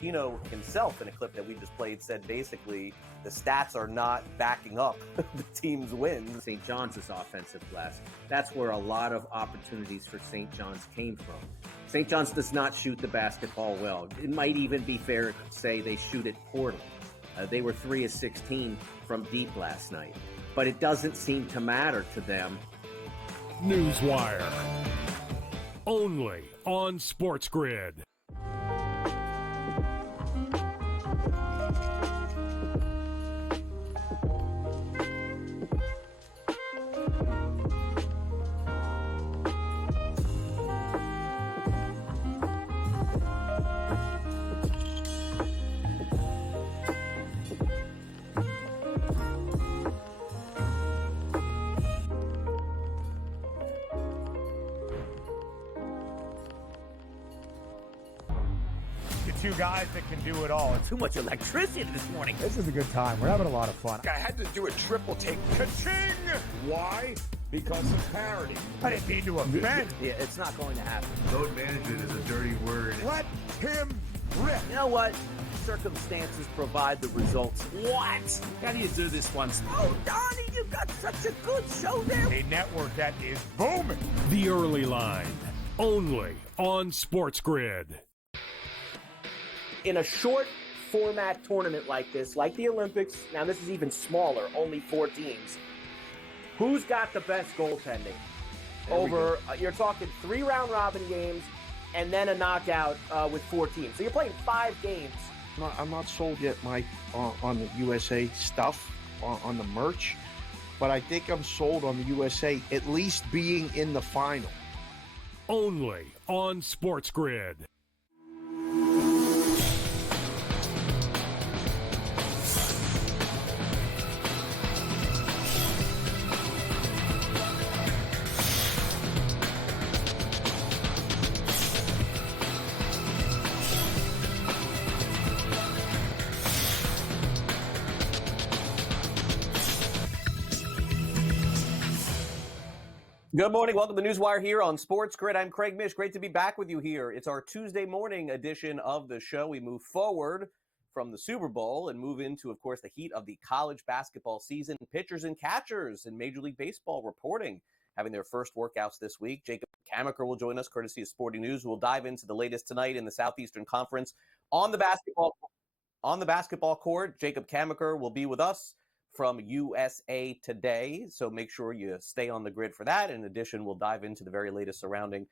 Tino himself, in a clip that we just played, said basically the stats are not backing up the team's wins. St. John's offensive glass. That's where a lot of opportunities for St. John's came from. St. John's does not shoot the basketball well. It might even be fair to say they shoot it poorly. They were 3 of 16 from deep last night. But it doesn't seem to matter to them. NewsWire. Only on SportsGrid. Two guys that can do it all. Too much electricity this morning. This is a good time. We're having a lot of fun. I had to do a triple take. Ka-ching! Why? Because of parity. I didn't mean to offend. Yeah, it's not going to happen. Load management is a dirty word. Let him rip. You know what? Circumstances provide the results. What? How do you do this once? Oh, Donnie, you got such a good show there. A network that is booming. The Early Line. Only on SportsGrid. In a short format tournament like this, like the Olympics, now this is even smaller, only 4 teams, who's got the best goaltending? Over, you're talking 3 round robin games and then a knockout with 4 teams. So you're playing 5 games. I'm not sold yet, Mike, on the USA stuff, on the merch, but I think I'm sold on the USA at least being in the final. Only on SportsGrid. Good morning. Welcome to NewsWire here on SportsGrid. I'm Craig Mish. Great to be back with you here. It's our Tuesday morning edition of the show. We move forward from the Super Bowl and move into, of course, the heat of the college basketball season. Pitchers and catchers in Major League Baseball reporting, having their first workouts this week. Jacob Camenker will join us, courtesy of Sporting News. We'll dive into the latest tonight in the Southeastern Conference on the basketball court. Jacob Camenker will be with us from USA Today, so make sure you stay on the grid for that. In addition, we'll dive into the very latest surrounding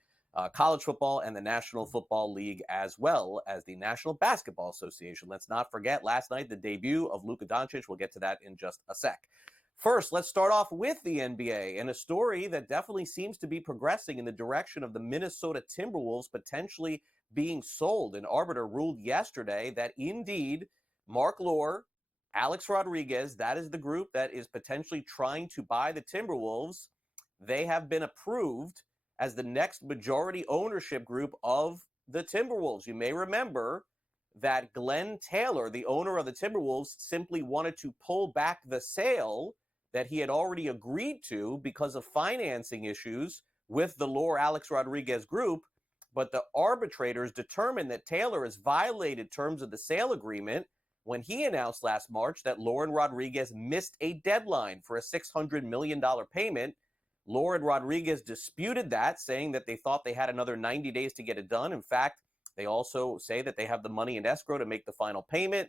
college football and the National Football League, as well as the National Basketball Association. Let's not forget last night, the debut of Luka Doncic. We'll get to that in just a sec. First, let's start off with the NBA and a story that definitely seems to be progressing in the direction of the Minnesota Timberwolves potentially being sold. An arbiter ruled yesterday that indeed Mark Lore, Alex Rodriguez, that is the group that is potentially trying to buy the Timberwolves. They have been approved as the next majority ownership group of the Timberwolves. You may remember that Glenn Taylor, the owner of the Timberwolves, simply wanted to pull back the sale that he had already agreed to because of financing issues with the Lore Alex Rodriguez group. But the arbitrators determined that Taylor has violated terms of the sale agreement when he announced last March that Lore and Rodriguez missed a deadline for a $600 million payment. Lore and Rodriguez disputed that, saying that they thought they had another 90 days to get it done. In fact, they also say that they have the money in escrow to make the final payment.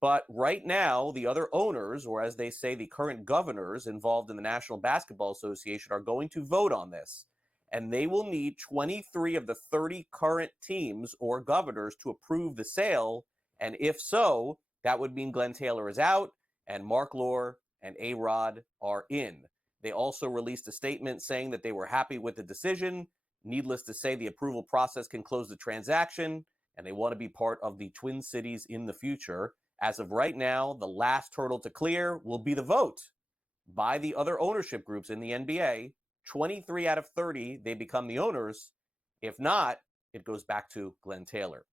But right now, the other owners, or as they say, the current governors involved in the National Basketball Association, are going to vote on this. And they will need 23 of the 30 current teams or governors to approve the sale. And if so, that would mean Glenn Taylor is out and Mark Lore and A-Rod are in. They also released a statement saying that they were happy with the decision. Needless to say, the approval process can close the transaction, and they want to be part of the Twin Cities in the future. As of right now, the last hurdle to clear will be the vote by the other ownership groups in the NBA. 23 out of 30, they become the owners. If not, it goes back to Glenn Taylor.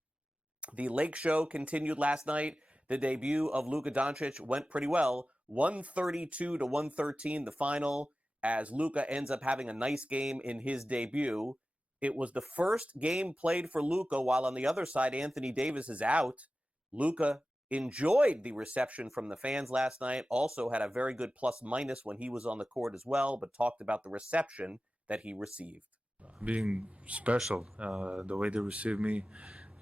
The Lake Show continued last night. The debut of Luka Doncic went pretty well. 132-113, the final, as Luka ends up having a nice game in his debut. It was the first game played for Luka while on the other side, Anthony Davis is out. Luka enjoyed the reception from the fans last night, also had a very good plus-minus when he was on the court as well, but talked about the reception that he received. Being special, the way they received me,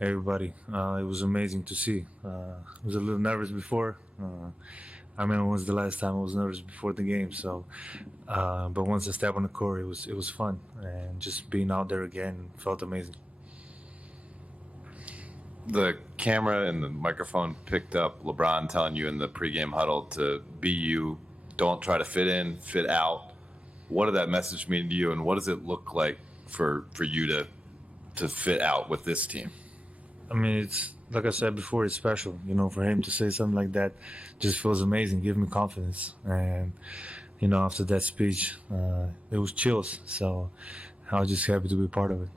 everybody, it was amazing to see. I was a little nervous before. I remember it was the last time I was nervous before the game. So, but once I stepped on the court, it was fun, and just being out there again felt amazing. The camera and the microphone picked up LeBron telling you in the pregame huddle to be you, don't try to fit in, fit out. What did that message mean to you, and what does it look like for you to fit out with this team? I mean, it's like I said before, it's special. You know, for him to say something like that just feels amazing, give me confidence. And, you know, after that speech, it was chills. So I was just happy to be part of it.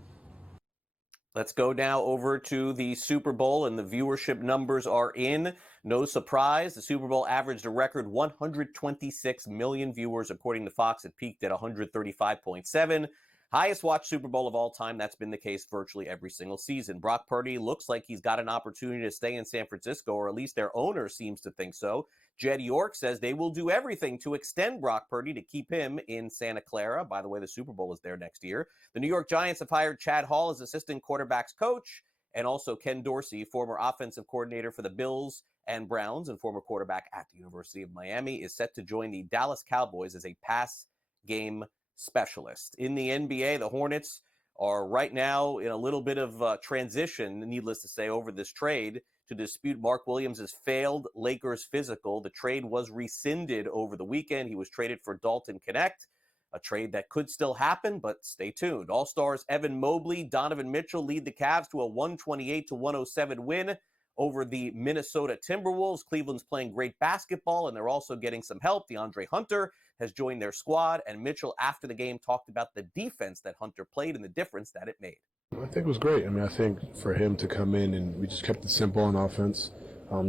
Let's go now over to the Super Bowl, and the viewership numbers are in. No surprise, the Super Bowl averaged a record 126 million viewers, according to Fox. It peaked at 135.7. Highest watched Super Bowl of all time. That's been the case virtually every single season. Brock Purdy looks like he's got an opportunity to stay in San Francisco, or at least their owner seems to think so. Jed York says they will do everything to extend Brock Purdy to keep him in Santa Clara. By the way, the Super Bowl is there next year. The New York Giants have hired Chad Hall as assistant quarterbacks coach, and also Ken Dorsey, former offensive coordinator for the Bills and Browns and former quarterback at the University of Miami, is set to join the Dallas Cowboys as a pass game specialist. In the NBA, the Hornets are right now in a little bit of transition, needless to say, over this trade to dispute Mark Williams' failed Lakers physical. The trade was rescinded over the weekend. He was traded for Dalton Knecht, a trade that could still happen, but stay tuned. All-Stars Evan Mobley, Donovan Mitchell lead the Cavs to a 128-107 win over the Minnesota Timberwolves. Cleveland's playing great basketball, and they're also getting some help. DeAndre Hunter has joined their squad, and Mitchell, after the game, talked about the defense that Hunter played and the difference that it made. I think it was great. I mean, I think for him to come in, and we just kept it simple on offense.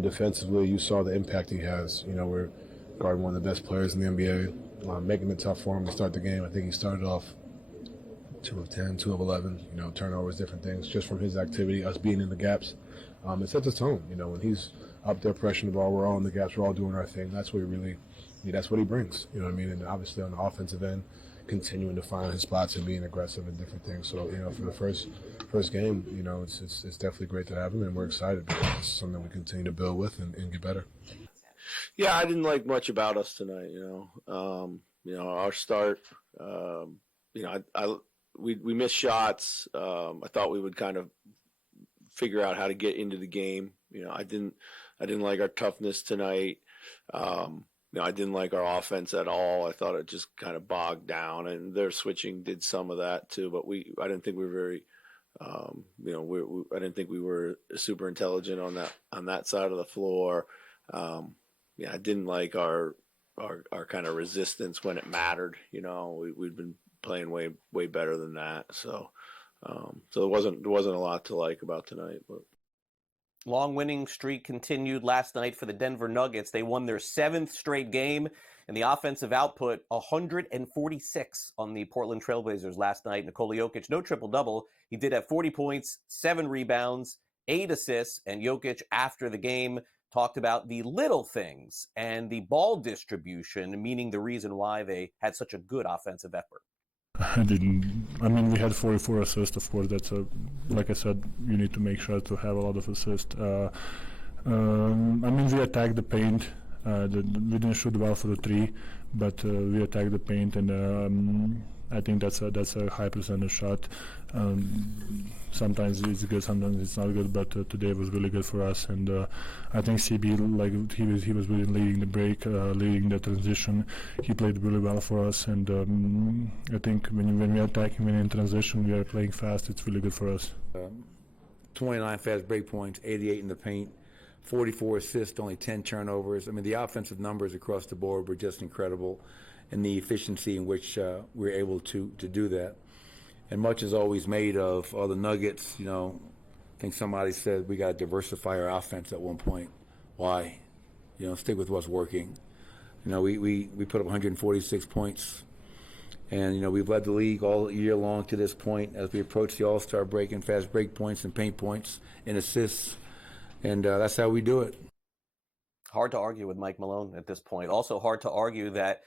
Defensively, you saw the impact he has. You know, we're guarding one of the best players in the NBA, making it tough for him to start the game. I think he started off 2 of 10, 2 of 11, you know, turnovers, different things, just from his activity, us being in the gaps. It sets a tone. You know, when he's up there pressuring the ball, we're all in the gaps, we're all doing our thing. That's what he really, that's what he brings. You know what I mean? And obviously on the offensive end, continuing to find his spots and being aggressive and different things. So, you know, for the first game, you know, it's definitely great to have him, and we're excited because it's something we continue to build with and get better. Yeah, I didn't like much about us tonight. Our start. We missed shots. I thought we would kind of figure out how to get into the game. You know, I didn't like our toughness tonight. I didn't like our offense at all. I thought it just kind of bogged down, and their switching did some of that too. But I didn't think we were very, I didn't think we were super intelligent on that side of the floor. I didn't like our kind of resistance when it mattered. You know, we'd been playing way better than that. So there wasn't a lot to like about tonight, but. Long winning streak continued last night for the Denver Nuggets. They won their 7th straight game, and the offensive output, 146 on the Portland Trailblazers last night. Nikola Jokic, no triple-double. He did have 40 points, 7 rebounds, 8 assists, and Jokic, after the game, talked about the little things and the ball distribution, meaning the reason why they had such a good offensive effort. We had 44 assists, of course. That's like I said, you need to make sure to have a lot of assists. We attacked the paint. We didn't shoot well for the 3, but we attacked the paint, and I think that's a high percentage shot. Sometimes it's good, sometimes it's not good, but today was really good for us. And I think CB, he was really leading the break, leading the transition. He played really well for us, and I think when we are attacking, when in transition, we are playing fast. It's really good for us. 29 fast break points, 88 in the paint, 44 assists, only 10 turnovers. I mean, the offensive numbers across the board were just incredible, and the efficiency in which we're able to do that. And much is always made of all the Nuggets. You know, I think somebody said we got to diversify our offense at one point. Why? You know, stick with what's working. You know, we put up 146 points, and, you know, we've led the league all year long to this point as we approach the All-Star break in fast break points and paint points and assists. and that's how we do it. Hard to argue with Mike Malone at this point. Also hard to argue that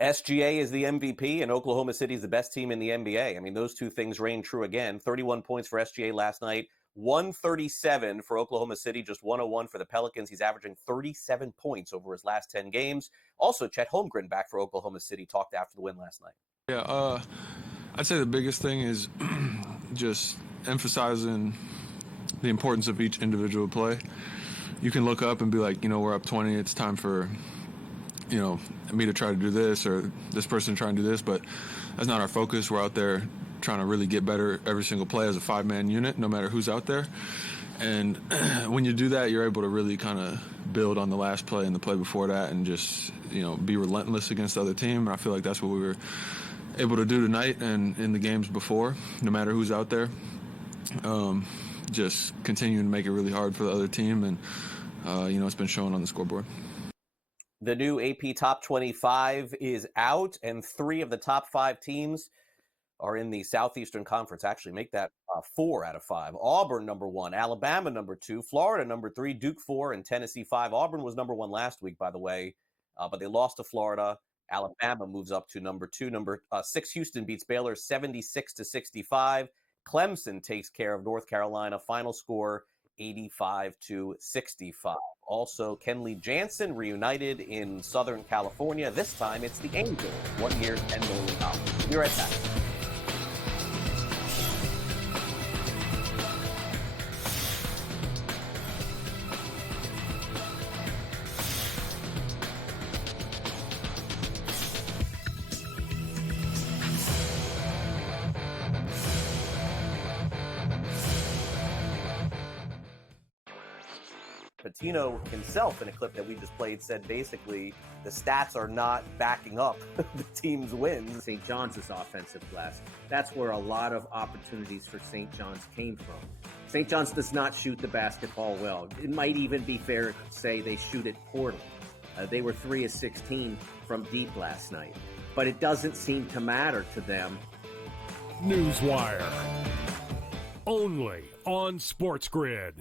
SGA is the MVP and Oklahoma City is the best team in the NBA. I mean, those two things reign true again. 31 points for SGA last night, 137 for Oklahoma City, just 101 for the Pelicans. He's averaging 37 points over his last 10 games. Also, Chet Holmgren back for Oklahoma City talked after the win last night. Yeah, I'd say the biggest thing is just emphasizing the importance of each individual play. You can look up and be like, we're up 20. It's time for, me to try to do this or this person trying to do this. But that's not our focus. We're out there trying to really get better every single play as a five-man unit, no matter who's out there. And when you do that, you're able to really kind of build on the last play and the play before that and just, be relentless against the other team. And I feel like that's what we were able to do tonight and in the games before, no matter who's out there. Just continuing to make it really hard for the other team. And, it's been shown on the scoreboard. The new AP Top 25 is out, and 3 of the top 5 teams are in the Southeastern Conference. Actually, make that 4 out of 5. Auburn, number 1. Alabama, number 2. Florida, number 3. Duke, 4. And Tennessee, 5. Auburn was number 1 last week, by the way, but they lost to Florida. Alabama moves up to number 2. Number 6, Houston beats Baylor 76-65. Clemson takes care of North Carolina. Final score, 85-65. Also, Kenley Jansen reunited in Southern California. This time, it's the Angels. 1 year, $10 million. Be right back. Patino himself, in a clip that we just played, said basically the stats are not backing up the team's wins. St. John's offensive glass. That's where a lot of opportunities for St. John's came from. St. John's does not shoot the basketball well. It might even be fair to say they shoot it poorly. They were 3 of 16 from deep last night. But it doesn't seem to matter to them. NewsWire. Only on SportsGrid.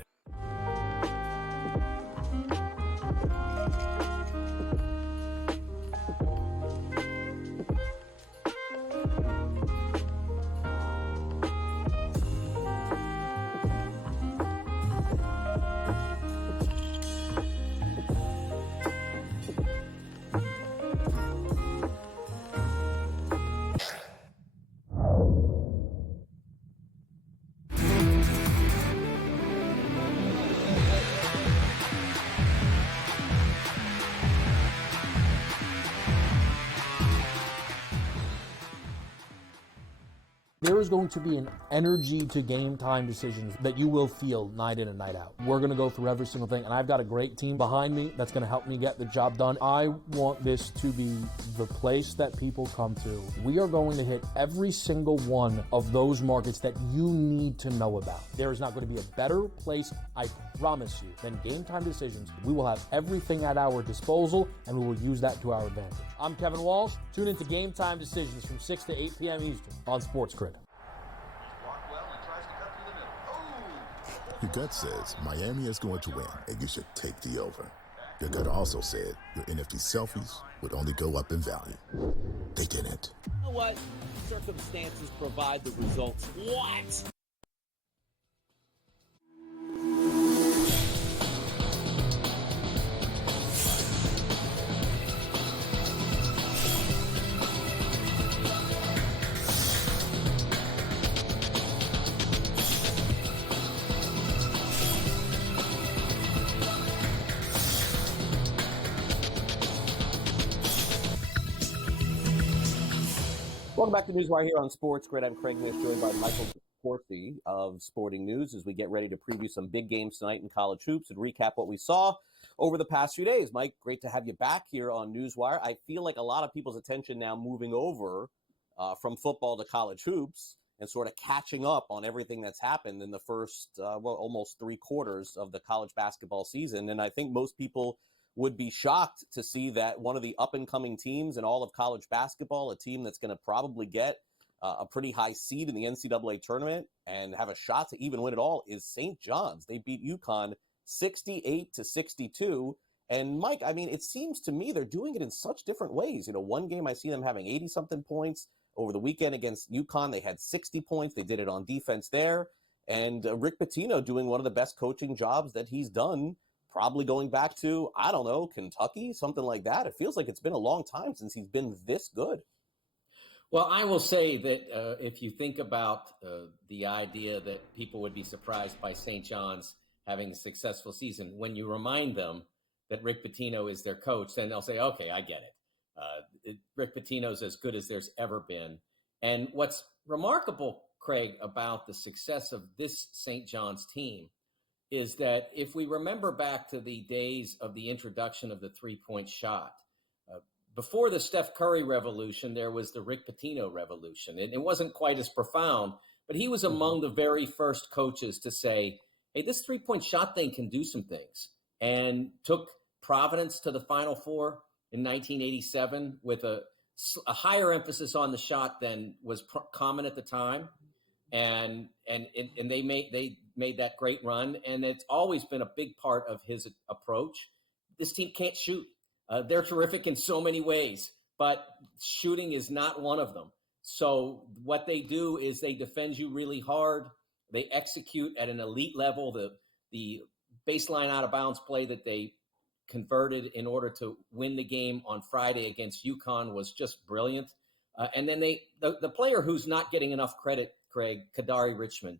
There is going to be an energy to game time decisions that you will feel night in and night out. We're going to go through every single thing, and I've got a great team behind me that's going to help me get the job done. I want this to be the place that people come to. We are going to hit every single one of those markets that you need to know about. There is not going to be a better place, I promise you, than Game Time Decisions. We will have everything at our disposal, and we will use that to our advantage. I'm Kevin Walsh. Tune into Game Time Decisions from 6 to 8 p.m. Eastern on SportsGrid. Your gut says Miami is going to win, and you should take the over. Your gut also said your NFT selfies would only go up in value. They didn't. You know what? Circumstances provide the results. What? Welcome back to NewsWire here on SportsGrid. I'm Craig Mish, joined by Michael DeCourcy of Sporting News as we get ready to preview some big games tonight in college hoops and recap what we saw over the past few days. Mike, great to have you back here on NewsWire. I feel like a lot of people's attention now moving over from football to college hoops and sort of catching up on everything that's happened in the first, almost 3 quarters of the college basketball season. And I think most people would be shocked to see that one of the up-and-coming teams in all of college basketball, a team that's going to probably get a pretty high seed in the NCAA tournament and have a shot to even win it all, is St. John's. They beat UConn 68-62. And Mike, I mean, it seems to me they're doing it in such different ways. One game I see them having 80-something points. Over the weekend against UConn, they had 60 points. They did it on defense there. And Rick Pitino doing one of the best coaching jobs that he's done, probably going back to, I don't know, Kentucky, something like that. It feels like it's been a long time since he's been this good. Well, I will say that if you think about the idea that people would be surprised by St. John's having a successful season, when you remind them that Rick Pitino is their coach, then they'll say, okay, I get it. Rick Pitino's as good as there's ever been. And what's remarkable, Craig, about the success of this St. John's team is that if we remember back to the days of the introduction of the three-point shot, before the Steph Curry revolution, there was the Rick Pitino revolution. It wasn't quite as profound, but he was among the very first coaches to say, hey, this three-point shot thing can do some things, and took Providence to the Final Four in 1987 with a higher emphasis on the shot than was common at the time. And they made that great run. And it's always been a big part of his approach. This team can't shoot. They're terrific in so many ways, but shooting is not one of them. So what they do is they defend you really hard. They execute at an elite level. The baseline out of bounds play that they converted in order to win the game on Friday against UConn was just brilliant. And then the player who's not getting enough credit, Craig, Kadari Richmond.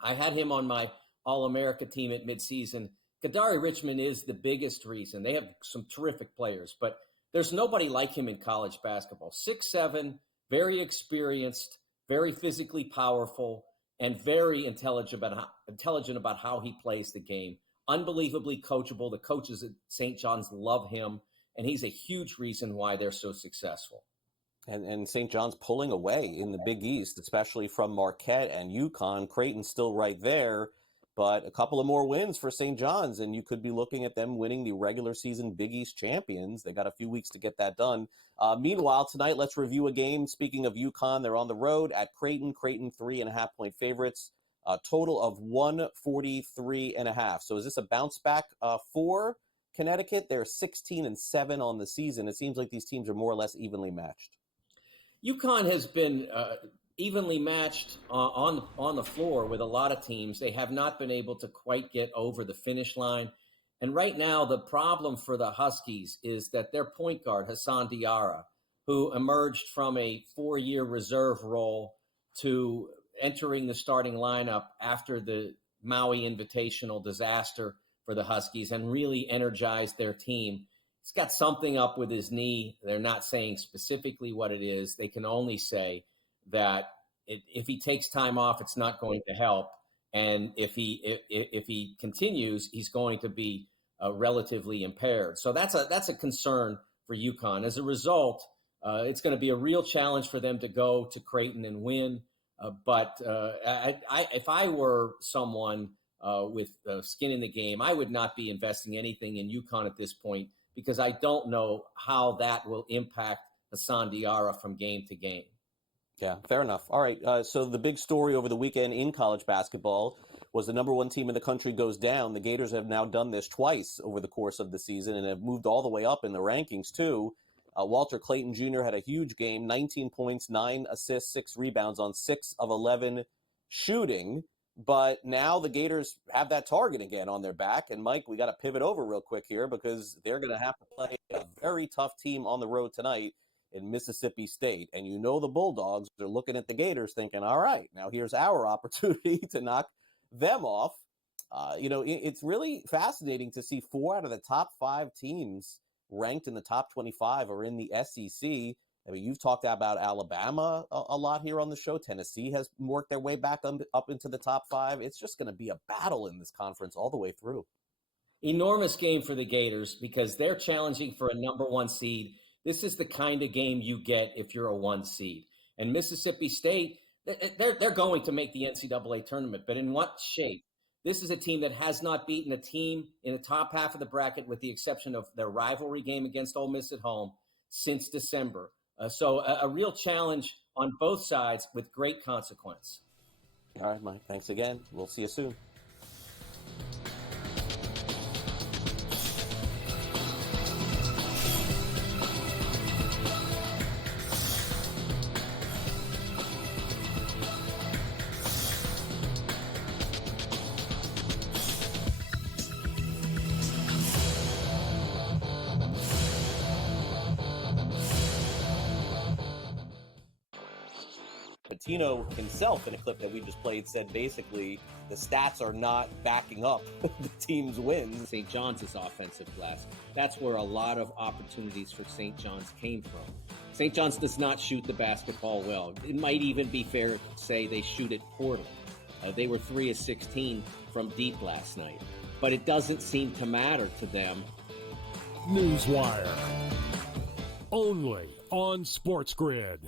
I had him on my All-America team at midseason. Kadari Richmond is the biggest reason. They have some terrific players, but there's nobody like him in college basketball. 6'7", very experienced, very physically powerful, and very intelligent about how he plays the game. Unbelievably coachable. The coaches at St. John's love him, and he's a huge reason why they're so successful. And St. John's pulling away in the Big East, especially from Marquette and UConn. Creighton's still right there, but a couple of more wins for St. John's, and you could be looking at them winning the regular season Big East champions. They got a few weeks to get that done. Meanwhile, tonight, let's review a game. Speaking of UConn, they're on the road at Creighton. Creighton 3.5-point favorites. A total of 143.5. So is this a bounce back for Connecticut? They're 16-7 on the season. It seems like these teams are more or less evenly matched. UConn has been evenly matched on the floor with a lot of teams. They have not been able to quite get over the finish line. And right now, the problem for the Huskies is that their point guard, Hassan Diarra, who emerged from a 4-year reserve role to entering the starting lineup after the Maui Invitational disaster for the Huskies and really energized their team. He's got something up with his knee. They're not saying specifically what it is. They can only say that if he takes time off, it's not going to help. And if he continues, he's going to be relatively impaired. So that's a concern for UConn. As a result, it's going to be a real challenge for them to go to Creighton and win. But if I were someone with skin in the game, I would not be investing anything in UConn at this point because I don't know how that will impact Hassan Diarra from game to game. Yeah, fair enough. All right, so the big story over the weekend in college basketball was the number one team in the country goes down. The Gators have now done this twice over the course of the season and have moved all the way up in the rankings, too. Walter Clayton Jr. had a huge game, 19 points, 9 assists, 6 rebounds on 6 of 11 shooting. But now the Gators have that target again on their back. And, Mike, we got to pivot over real quick here because they're going to have to play a very tough team on the road tonight in Mississippi State. And you know the Bulldogs are looking at the Gators thinking, all right, now here's our opportunity to knock them off. It's really fascinating to see 4 out of the top 5 teams ranked in the top 25 are in the SEC. I mean, you've talked about Alabama a lot here on the show. Tennessee has worked their way back up into the top 5. It's just going to be a battle in this conference all the way through. Enormous game for the Gators because they're challenging for a number 1 seed. This is the kind of game you get if you're a 1 seed. And Mississippi State, they're going to make the NCAA tournament, but in what shape? This is a team that has not beaten a team in the top half of the bracket, with the exception of their rivalry game against Ole Miss at home, since December. So a real challenge on both sides with great consequence. All right, Mike. Thanks again. We'll see you soon. Pitino himself, in a clip that we just played, said basically the stats are not backing up the team's wins. St. John's offensive glass. That's where a lot of opportunities for St. John's came from. St. John's does not shoot the basketball well. It might even be fair to say they shoot it poorly. They were 3 of 16 from deep last night. But it doesn't seem to matter to them. NewsWire. Only on SportsGrid.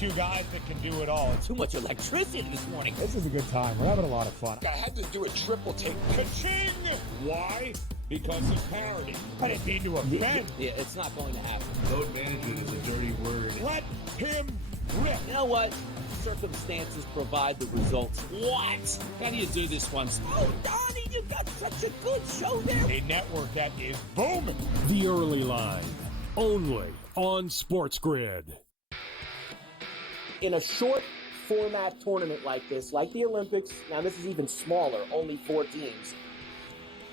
Two guys that can do it all. Too much electricity this morning. This is a good time. We're having a lot of fun. I had to do a triple take. Ka-ching! Why? Because of parity. I didn't mean to offend. Yeah, it's not going to happen. Load management is a dirty word. Let him rip. You know what? Circumstances provide the results. What? How do you do this once? Oh, Donnie, you got such a good show there. A network that is booming. The Early Line. Only on SportsGrid. In a short format tournament like this, like the Olympics, now this is even smaller, only 4 teams,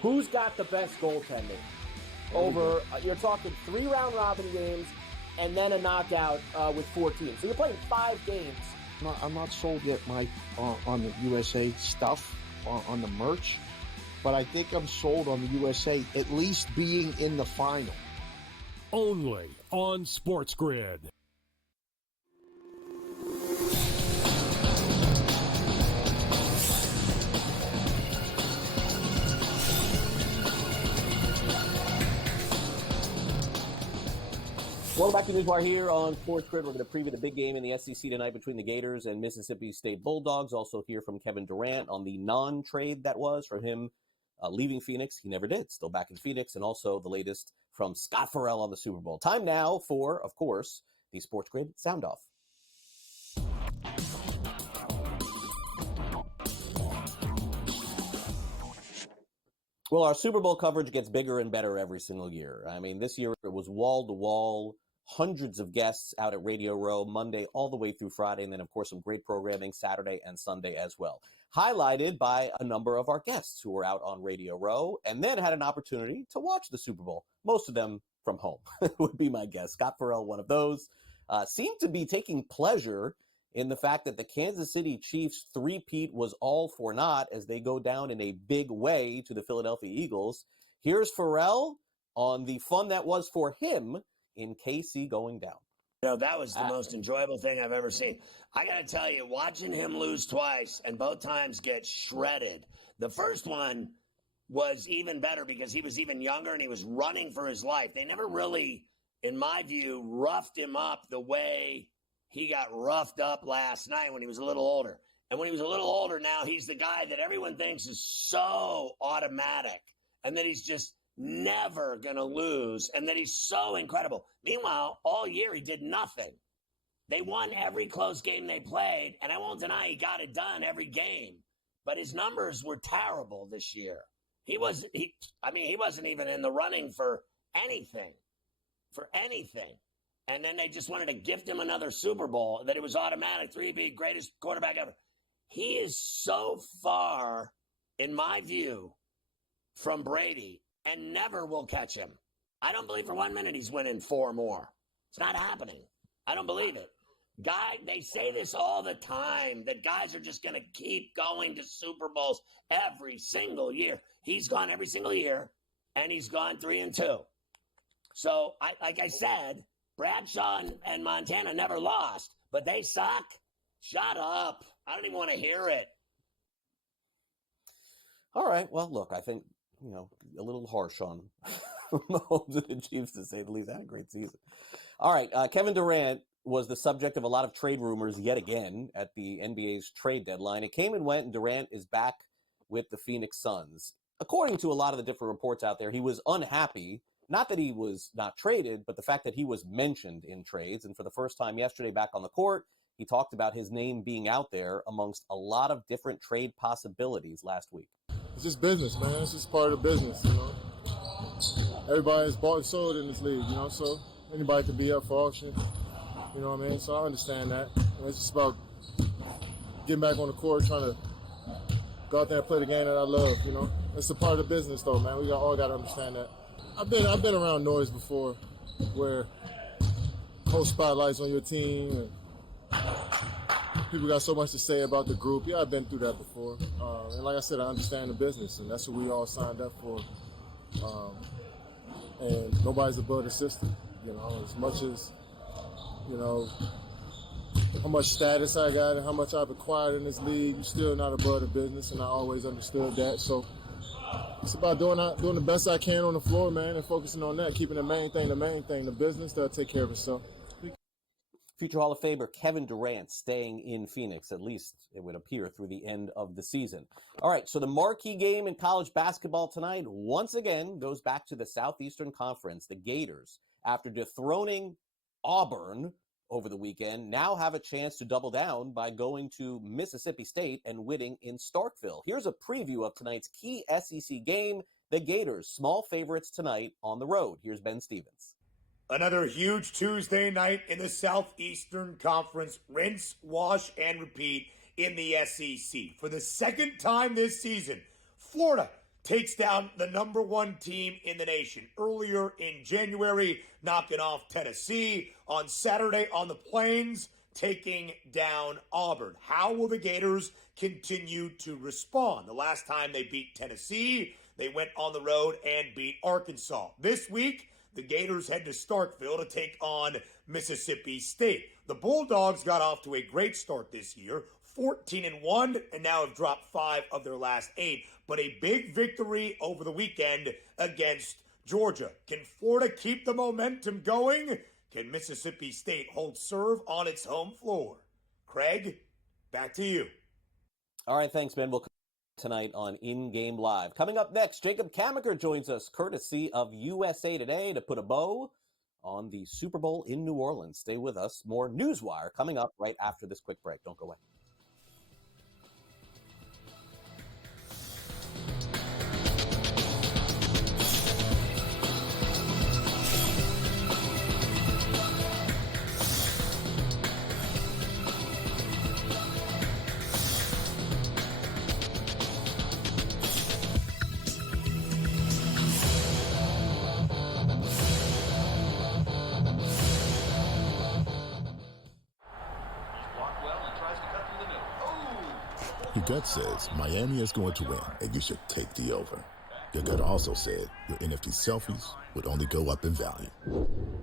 who's got the best goaltending? Over, you're talking 3 round robin games and then a knockout with 4 teams. So you're playing 5 games. I'm not sold yet, Mike, on the USA stuff, on the merch, but I think I'm sold on the USA at least being in the final. Only on SportsGrid. Welcome back to NewsWire here on SportsGrid. We're going to preview the big game in the SEC tonight between the Gators and Mississippi State Bulldogs. Also hear from Kevin Durant on the non-trade that was for him leaving Phoenix. He never did. Still back in Phoenix. And also the latest from Scott Farrell on the Super Bowl. Time now for, of course, the SportsGrid Sound Off. Well, our Super Bowl coverage gets bigger and better every single year. I mean, this year it was wall-to-wall, hundreds of guests out at Radio Row, Monday all the way through Friday, and then, of course, some great programming Saturday and Sunday as well. Highlighted by a number of our guests who were out on Radio Row and then had an opportunity to watch the Super Bowl, most of them from home, would be my guess. Scott Farrell, one of those, seemed to be taking pleasure in the fact that the Kansas City Chiefs three-peat was all for naught as they go down in a big way to the Philadelphia Eagles. Here's Farrell on the fun that was for him in KC going down. You know, that was the most enjoyable thing I've ever seen. I got to tell you, watching him lose twice and both times get shredded. The first one was even better because he was even younger and he was running for his life. They never really, in my view, roughed him up the way he got roughed up last night when he was a little older. And when he was a little older now, he's the guy that everyone thinks is so automatic and that he's just never going to lose and that he's so incredible. Meanwhile, all year he did nothing. They won every close game they played, and I won't deny he got it done every game. But his numbers were terrible this year. He wasn't even in the running for anything. And then they just wanted to gift him another Super Bowl, that it was automatic, 3-peat, greatest quarterback ever. He is so far, in my view, from Brady and never will catch him. I don't believe for 1 minute he's winning 4 more. It's not happening. I don't believe it. They say this all the time, that guys are just going to keep going to Super Bowls every single year. He's gone every single year, and he's gone 3-2. So, like I said, Bradshaw and Montana never lost, but they suck. Shut up. I don't even want to hear it. All right. Well, look, I think, a little harsh on Mahomes and the Chiefs, to say the least. They had a great season. All right. Kevin Durant was the subject of a lot of trade rumors yet again at the NBA's trade deadline. It came and went, and Durant is back with the Phoenix Suns. According to a lot of the different reports out there, he was unhappy. Not that he was not traded, but the fact that he was mentioned in trades. And for the first time yesterday back on the court, He talked about his name being out there amongst a lot of different trade possibilities last week. It's just business, man. It's just part of the business, you know. Everybody is bought and sold in this league, you know, so anybody could be up for auction, you know what I mean? So I understand that. And it's just about getting back on the court, trying to go out there and play the game that I love, you know. It's a part of the business, though, man. We all got to understand that. I've been around noise before where whole spotlights on your team and people got so much to say about the group. Yeah, I've been through that before. And like I said, I understand the business, and that's what we all signed up for. And nobody's above the system, you know, as much as, you know, how much status I got and how much I've acquired in this league, you're still not above the business, and I always understood that. So it's about doing the best I can on the floor, man, and focusing on that, keeping the main thing. The business, that'll take care of itself. Future Hall of Famer Kevin Durant staying in Phoenix, at least it would appear, through the end of the season. All right, so the marquee game in college basketball tonight once again goes back to the Southeastern Conference. The Gators, after dethroning Auburn over the weekend, now have a chance to double down by going to Mississippi State and winning in Starkville. Here's a preview of tonight's key SEC game. The Gators, small favorites tonight on the road. Here's Ben Stevens. Another huge Tuesday night in the Southeastern Conference. Rinse, wash, and repeat in the SEC. For the second time this season, Florida takes down the number one team in the nation. Earlier in January, knocking off Tennessee. On Saturday on the Plains, taking down Auburn. How will the Gators continue to respond? The last time they beat Tennessee, they went on the road and beat Arkansas. This week, the Gators head to Starkville to take on Mississippi State. The Bulldogs got off to a great start this year, 14-1, and now have dropped 5 of their last 8. But a big victory over the weekend against Georgia. Can Florida keep the momentum going? Can Mississippi State hold serve on its home floor? Craig, back to you. All right, thanks, Ben. We'll tonight on In Game Live. Coming up next, Jacob Camenker joins us courtesy of USA Today to put a bow on the Super Bowl in New Orleans. Stay with us. More NewsWire coming up right after this quick break. Don't go away. Your gut says Miami is going to win, and you should take the over. Your gut also said your NFT selfies would only go up in value.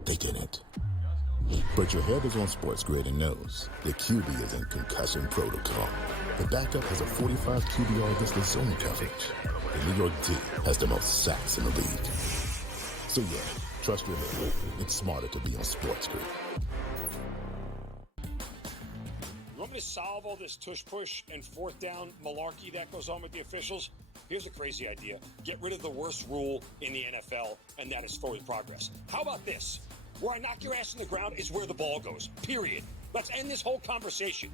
They didn't. But your head is on SportsGrid and knows the QB is in concussion protocol. The backup has a 45 QBR against the zone coverage. The New York D has the most sacks in the league. So yeah, trust your head. It's smarter to be on SportsGrid. You want me to solve all this tush-push and fourth down malarkey that goes on with the officials? Here's a crazy idea. Get rid of the worst rule in the NFL, and that is forward progress. How about this? Where I knock your ass in the ground is where the ball goes, period. Let's end this whole conversation.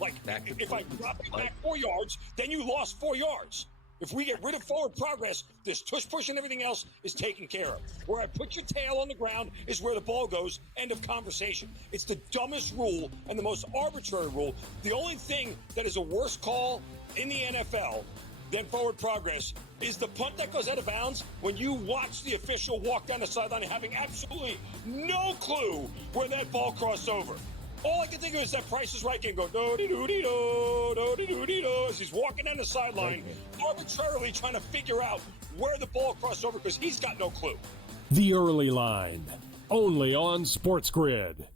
Like, if I drop you back 4 yards, then you lost 4 yards. If we get rid of forward progress, this tush-push and everything else is taken care of. Where I put your tail on the ground is where the ball goes. End of conversation. It's the dumbest rule and the most arbitrary rule. The only thing that is a worse call in the NFL than forward progress is the punt that goes out of bounds when you watch the official walk down the sideline having absolutely no clue where that ball crossed over. All I can think of is that Price is Right game going do-de-do-de-do, do-de-do-de-do, as he's walking down the sideline, arbitrarily trying to figure out where the ball crossed over because he's got no clue. The Early Line, only on SportsGrid.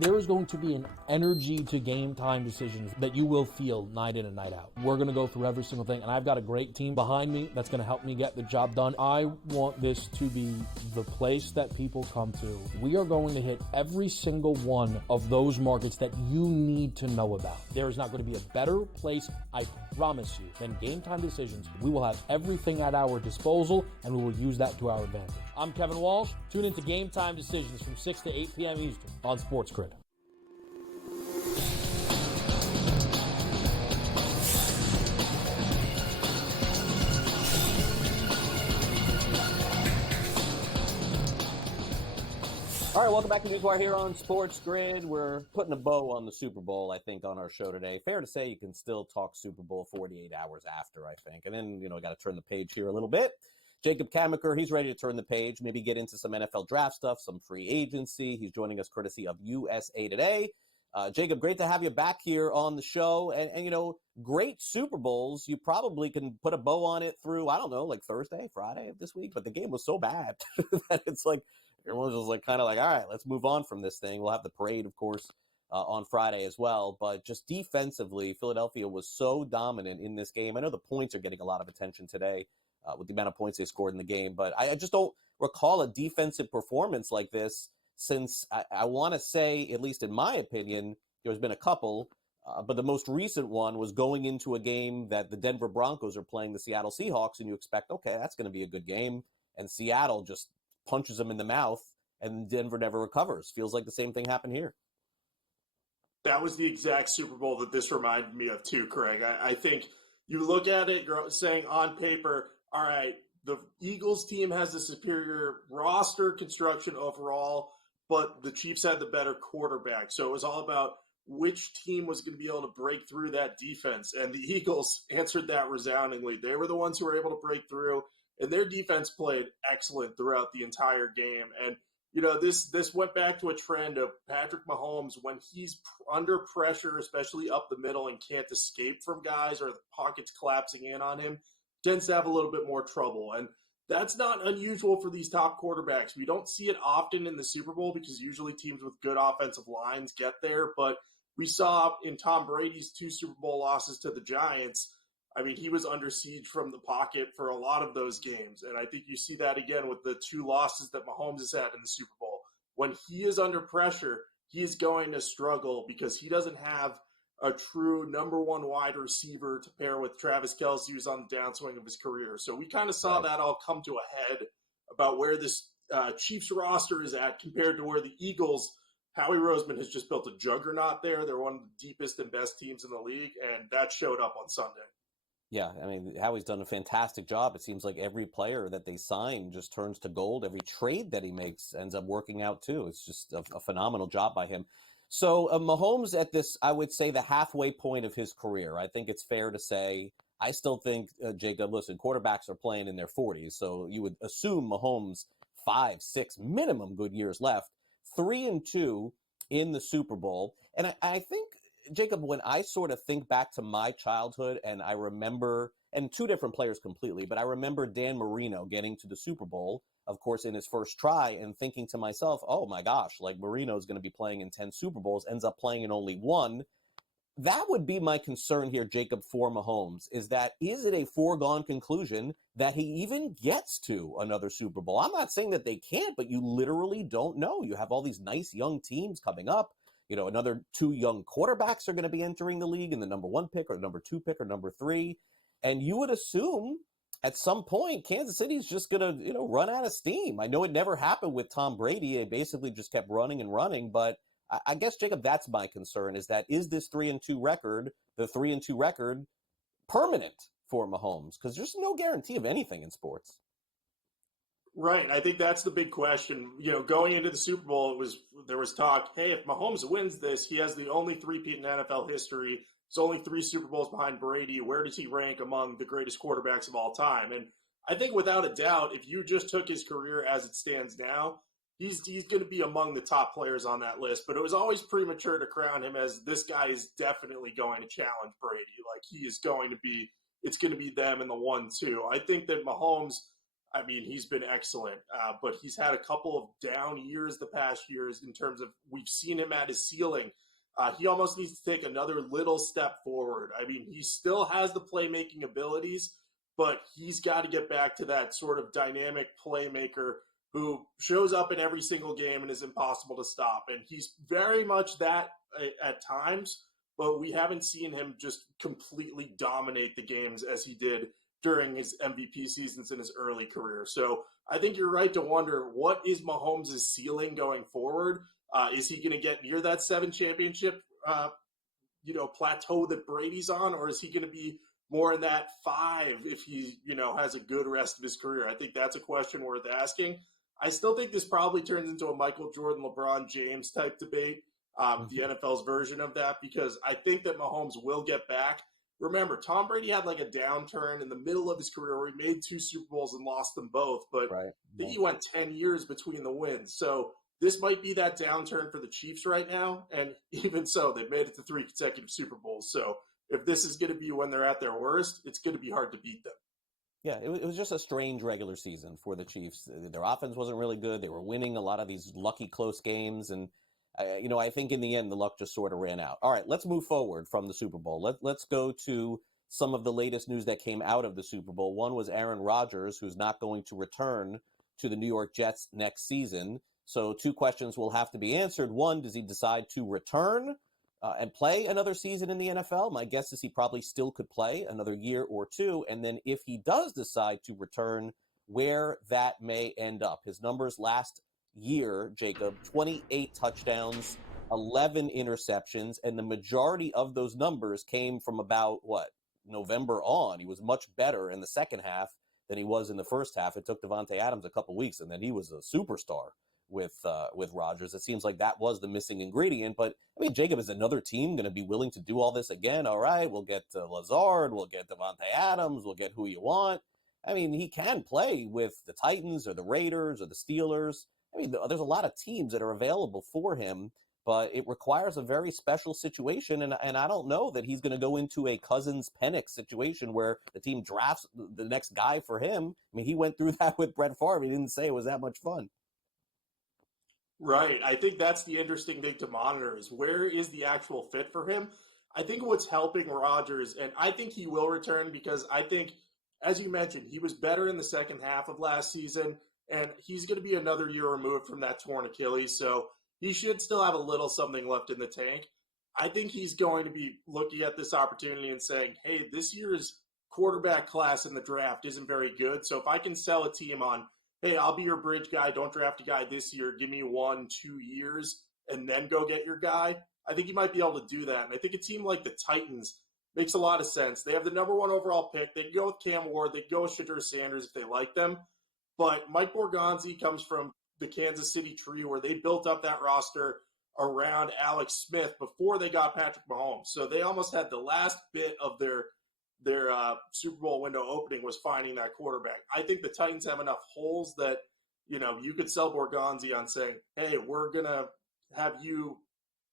There is going to be an energy to game time decisions that you will feel night in and night out. We're going to go through every single thing, and I've got a great team behind me that's going to help me get the job done. I want this to be the place that people come to. We are going to hit every single one of those markets that you need to know about. There is not going to be a better place, I promise you, than Game Time Decisions. We will have everything at our disposal, and we will use that to our advantage. I'm Kevin Walsh. Tune into Game Time Decisions from 6 to 8 p.m. Eastern on SportsGrid. All right, welcome back to NewsWire here on SportsGrid. We're putting a bow on the Super Bowl, I think, on our show today. Fair to say you can still talk Super Bowl 48 hours after, I think. And then, got to turn the page here a little bit. Jacob Camenker, he's ready to turn the page, maybe get into some NFL draft stuff, some free agency. He's joining us courtesy of USA Today. Jacob, great to have you back here on the show. And great Super Bowls. You probably can put a bow on it through, I don't know, like Thursday, Friday of this week. But the game was so bad that it's like, everyone's just like kind of like, all right, let's move on from this thing. We'll have the parade, of course, on Friday as well. But just defensively, Philadelphia was so dominant in this game. I know the points are getting a lot of attention today with the amount of points they scored in the game. But I just don't recall a defensive performance like this since I want to say, at least in my opinion, there's been a couple. But the most recent one was going into a game that the Denver Broncos are playing the Seattle Seahawks. And you expect, okay, that's going to be a good game. And Seattle just punches him in the mouth, and Denver never recovers. Feels like the same thing happened here. That was the exact Super Bowl that this reminded me of too, Craig. I think you look at it, you're saying on paper, all right, the Eagles team has the superior roster construction overall, but the Chiefs had the better quarterback. So it was all about which team was going to be able to break through that defense. And the Eagles answered that resoundingly. They were the ones who were able to break through. And their defense played excellent throughout the entire game. And, this went back to a trend of Patrick Mahomes when he's under pressure, especially up the middle, and can't escape from guys or the pocket's collapsing in on him, tends to have a little bit more trouble. And that's not unusual for these top quarterbacks. We don't see it often in the Super Bowl because usually teams with good offensive lines get there. But we saw in Tom Brady's 2 Super Bowl losses to the Giants, he was under siege from the pocket for a lot of those games. And I think you see that again with the 2 losses that Mahomes has had in the Super Bowl. When he is under pressure, he is going to struggle because he doesn't have a true number 1 wide receiver to pair with Travis Kelce, who's on the downswing of his career. So we kind of saw that all come to a head about where this Chiefs roster is at compared to where the Eagles. Howie Roseman has just built a juggernaut there. They're one of the deepest and best teams in the league, and that showed up on Sunday. Yeah, Howie's done a fantastic job. It seems like every player that they sign just turns to gold. Every trade that he makes ends up working out, too. It's just a phenomenal job by him. So Mahomes at this, I would say, the halfway point of his career. I think it's fair to say, I still think, Jacob, listen, quarterbacks are playing in their 40s, so you would assume Mahomes 5, 6 minimum good years left, 3-2 in the Super Bowl. And I think, Jacob, when I sort of think back to my childhood and I remember, and 2 different players completely, but I remember Dan Marino getting to the Super Bowl, of course, in his first try and thinking to myself, oh my gosh, like Marino's going to be playing in 10 Super Bowls, ends up playing in only 1. That would be my concern here, Jacob, for Mahomes, is it a foregone conclusion that he even gets to another Super Bowl? I'm not saying that they can't, but you literally don't know. You have all these nice young teams coming up. Another 2 young quarterbacks are going to be entering the league in the number 1 pick or number 2 pick or number 3. And you would assume at some point, Kansas City's just going to, run out of steam. I know it never happened with Tom Brady. They basically just kept running and running. But I guess, Jacob, that's my concern is this 3-2 record, the 3-2 record, permanent for Mahomes? Because there's no guarantee of anything in sports. Right. I think that's the big question. Going into the Super Bowl, there was talk, hey, if Mahomes wins this, he has the only 3-peat in NFL history. It's only 3 Super Bowls behind Brady. Where does he rank among the greatest quarterbacks of all time? And I think without a doubt, if you just took his career as it stands now, he's going to be among the top players on that list. But it was always premature to crown him as this guy is definitely going to challenge Brady. Like it's going to be them in the 1-2. I think that Mahomes, he's been excellent, but he's had a couple of down years the past years in terms of we've seen him at his ceiling. He almost needs to take another little step forward. He still has the playmaking abilities, but he's got to get back to that sort of dynamic playmaker who shows up in every single game and is impossible to stop. And he's very much that at times, but we haven't seen him just completely dominate the games as he did during his MVP seasons in his early career. So I think you're right to wonder, what is Mahomes' ceiling going forward? Is he going to get near that 7 championship, plateau that Brady's on, or is he going to be more in that 5 if he, has a good rest of his career? I think that's a question worth asking. I still think this probably turns into a Michael Jordan, LeBron James type debate, the NFL's version of that, because I think that Mahomes will get back. Remember, Tom Brady had like a downturn in the middle of his career where he made 2 Super Bowls and lost them both, but I think he went 10 years between the wins. So this might be that downturn for the Chiefs right now, and even so, they've made it to 3 consecutive Super Bowls. So if this is going to be when they're at their worst, it's going to be hard to beat them. Yeah, it was just a strange regular season for the Chiefs. Their offense wasn't really good. They were winning a lot of these lucky close games, and I think in the end the luck just sort of ran out. All right, let's move forward from the Super Bowl. Let's go to some of the latest news that came out of the Super Bowl. One was Aaron Rodgers, who's not going to return to the New York Jets next season. So 2 questions will have to be answered. One, does he decide to return and play another season in the NFL? My guess is he probably still could play another year or 2. And then if he does decide to return, where that may end up. His numbers last year, Jacob, 28 touchdowns, 11 interceptions, and the majority of those numbers came from about, November on. He was much better in the second half than he was in the first half. It took Devontae Adams a couple weeks, and then he was a superstar with Rodgers. It seems like that was the missing ingredient. But, Jacob, is another team going to be willing to do all this again? All right, we'll get Lazard, we'll get Devontae Adams, we'll get who you want. He can play with the Titans or the Raiders or the Steelers. There's a lot of teams that are available for him, but it requires a very special situation, and I don't know that he's going to go into a Cousins-Penix situation where the team drafts the next guy for him. He went through that with Brett Favre. He didn't say it was that much fun. Right. I think that's the interesting thing to monitor is where is the actual fit for him? I think what's helping Rodgers, and I think he will return because I think, as you mentioned, he was better in the second half of last season, and he's going to be another year removed from that torn Achilles, so he should still have a little something left in the tank. I think he's going to be looking at this opportunity and saying, hey, this year's quarterback class in the draft isn't very good, so if I can sell a team on, hey, I'll be your bridge guy. Don't draft a guy this year. Give me 1-2 years and then go get your guy. I think he might be able to do that. And I think a team like the Titans makes a lot of sense. They have the number 1 overall pick. They can go with Cam Ward. They can go with Shadur Sanders if they like them. But Mike Borgonzi comes from the Kansas City tree where they built up that roster around Alex Smith before they got Patrick Mahomes. So they almost had the last bit of their Super Bowl window opening was finding that quarterback. I think the Titans have enough holes that, you could sell Borgonzi on saying, hey, we're going to have you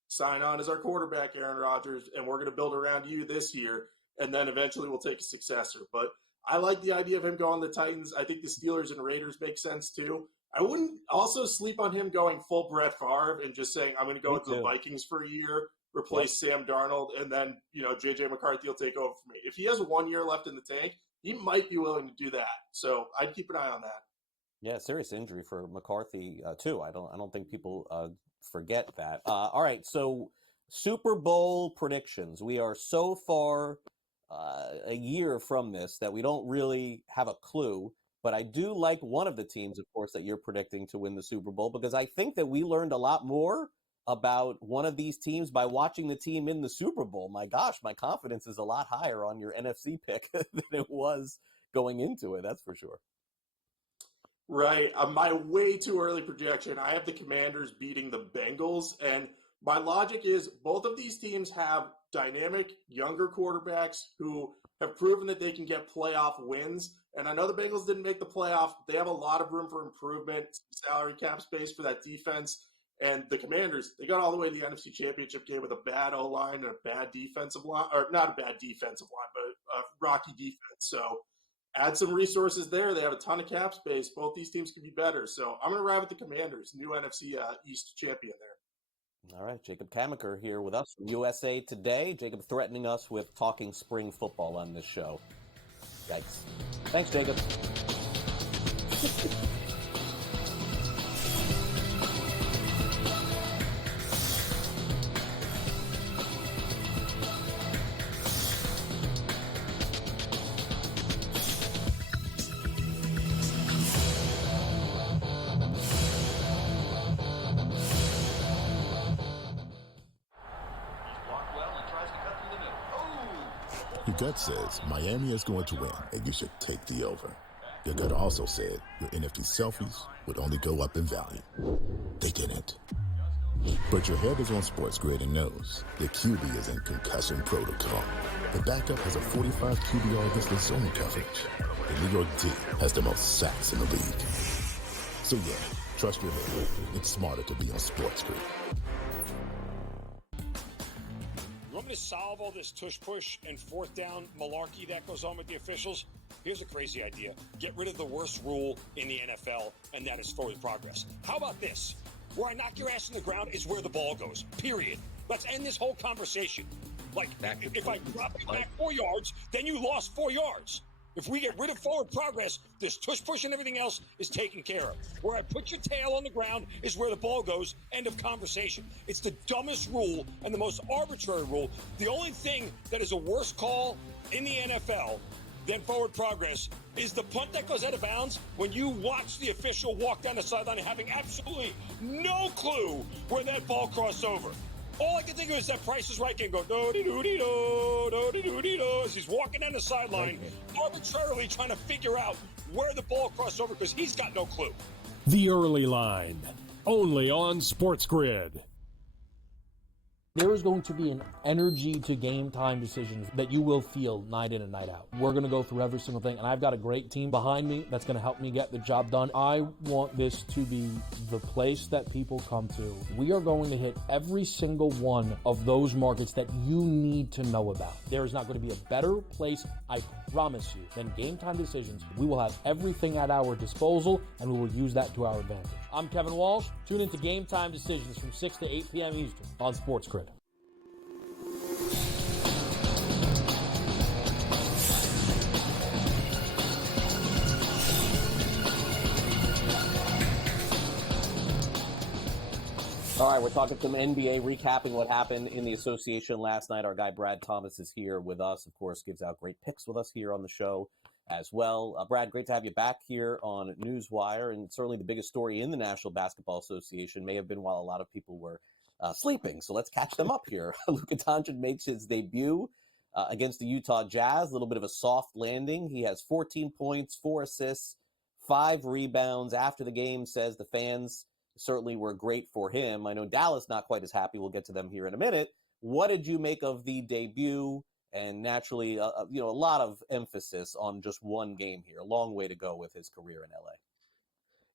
sign on as our quarterback, Aaron Rodgers, and we're going to build around you this year, and then eventually we'll take a successor. But I like the idea of him going to the Titans. I think the Steelers and Raiders make sense too. I wouldn't also sleep on him going full Brett Favre and just saying, I'm going to go to the Vikings for a year, replace Sam Darnold, and then, J.J. McCarthy will take over for me. If he has 1 year left in the tank, he might be willing to do that. So I'd keep an eye on that. Yeah, serious injury for McCarthy, too. I don't think people forget that. All right, so Super Bowl predictions. We are so far a year from this that we don't really have a clue. But I do like one of the teams, of course, that you're predicting to win the Super Bowl, because I think that we learned a lot more about one of these teams by watching the team in the Super Bowl. My gosh, my confidence is a lot higher on your NFC pick than it was going into it. That's for sure. Right. My way too early projection, I have the Commanders beating the Bengals. And my logic is both of these teams have dynamic, younger quarterbacks who have proven that they can get playoff wins. And I know the Bengals didn't make the playoff. They have a lot of room for improvement, salary cap space for that defense. And the Commanders, they got all the way to the NFC Championship game with a bad O-line and a bad defensive line, or not a bad defensive line, but a rocky defense. So add some resources there. They have a ton of cap space. Both these teams could be better. So I'm going to ride with the Commanders, new NFC East champion there. All right, Jacob Camenker here with us from USA Today. Jacob threatening us with talking spring football on this show. Yikes. Thanks, Jacob. Your gut says Miami is going to win, and you should take the over. Your gut also said your NFT selfies would only go up in value. They didn't. But your head is on SportsGrid and knows the QB is in concussion protocol. The backup has a 45 QBR against the zone coverage. The New York D has the most sacks in the league. So yeah, trust your head. It's smarter to be on SportsGrid. You want me to solve all this tush-push and fourth down malarkey that goes on with the officials? Here's a crazy idea. Get rid of the worst rule in the NFL, and that is forward progress. How about this? Where I knock your ass in the ground is where the ball goes, period. Let's end this whole conversation. Like, if I drop it back 4 yards, then you lost 4 yards. If we get rid of forward progress, this tush-push and everything else is taken care of. Where I put your tail on the ground is where the ball goes, end of conversation. It's the dumbest rule and the most arbitrary rule. The only thing that is a worse call in the NFL than forward progress is the punt that goes out of bounds when you watch the official walk down the sideline having absolutely no clue where that ball crossed over. All I can think of is that Price is Right and go do-de-do-de-do, do-de-do-de-do, as he's walking down the sideline, arbitrarily trying to figure out where the ball crossed over because he's got no clue. The Early Line, only on SportsGrid. There is going to be an energy to game time decisions that you will feel night in and night out. We're going to go through every single thing, and I've got a great team behind me that's going to help me get the job done. I want this to be the place that people come to. We are going to hit every single one of those markets that you need to know about. There is not going to be a better place, I promise you, than Game Time Decisions. We will have everything at our disposal, and we will use that to our advantage. I'm Kevin Walsh. Tune into Game Time Decisions from 6 to 8 p.m. Eastern on SportsGrid. All right, we're talking some NBA, recapping what happened in the association last night. Our guy Brad Thomas is here with us, of course, gives out great picks with us here on the show as well. Brad, great to have you back here on NewsWire, and certainly the biggest story in the National Basketball Association may have been while a lot of people were sleeping. So let's catch them up here. Luka Doncic makes his debut against the Utah Jazz, a little bit of a soft landing. He has 14 points, 4 assists, 5 rebounds. After the game, says the fans certainly were great for him. I know Dallas not quite as happy. We'll get to them here in a minute. What did you make of the debut? And naturally, a lot of emphasis on just one game here. A long way to go with his career in LA.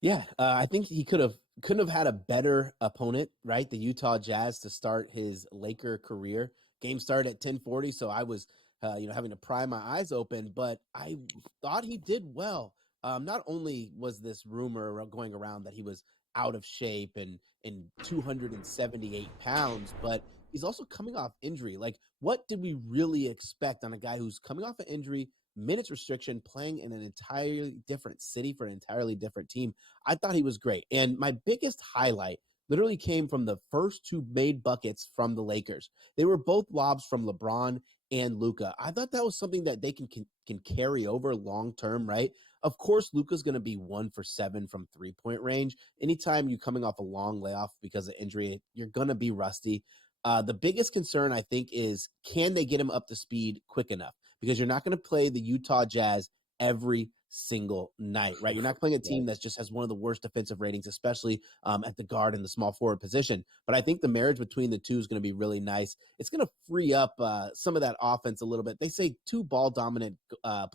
Yeah, I think he couldn't have had a better opponent, right? The Utah Jazz to start his Laker career. Game started at 10:40, so I was, having to pry my eyes open. But I thought he did well. Not only was this rumor going around that he was out of shape and 278 pounds, but he's also coming off injury. Like, what did we really expect on a guy who's coming off an injury, minutes restriction, playing in an entirely different city for an entirely different team? I thought he was great. And my biggest highlight literally came from the first 2 made buckets from the Lakers. They were both lobs from LeBron and Luka. I thought that was something that they can carry over long term, right? Of course, Luka's going to be 1 for 7 from 3-point range. Anytime you're coming off a long layoff because of injury, you're going to be rusty. The biggest concern, I think, is can they get him up to speed quick enough? Because you're not going to play the Utah Jazz every single night, right? You're not playing a team that just has one of the worst defensive ratings, especially at the guard and the small forward position. But I think the marriage between the two is going to be really nice. It's going to free up some of that offense a little bit. They say 2 ball-dominant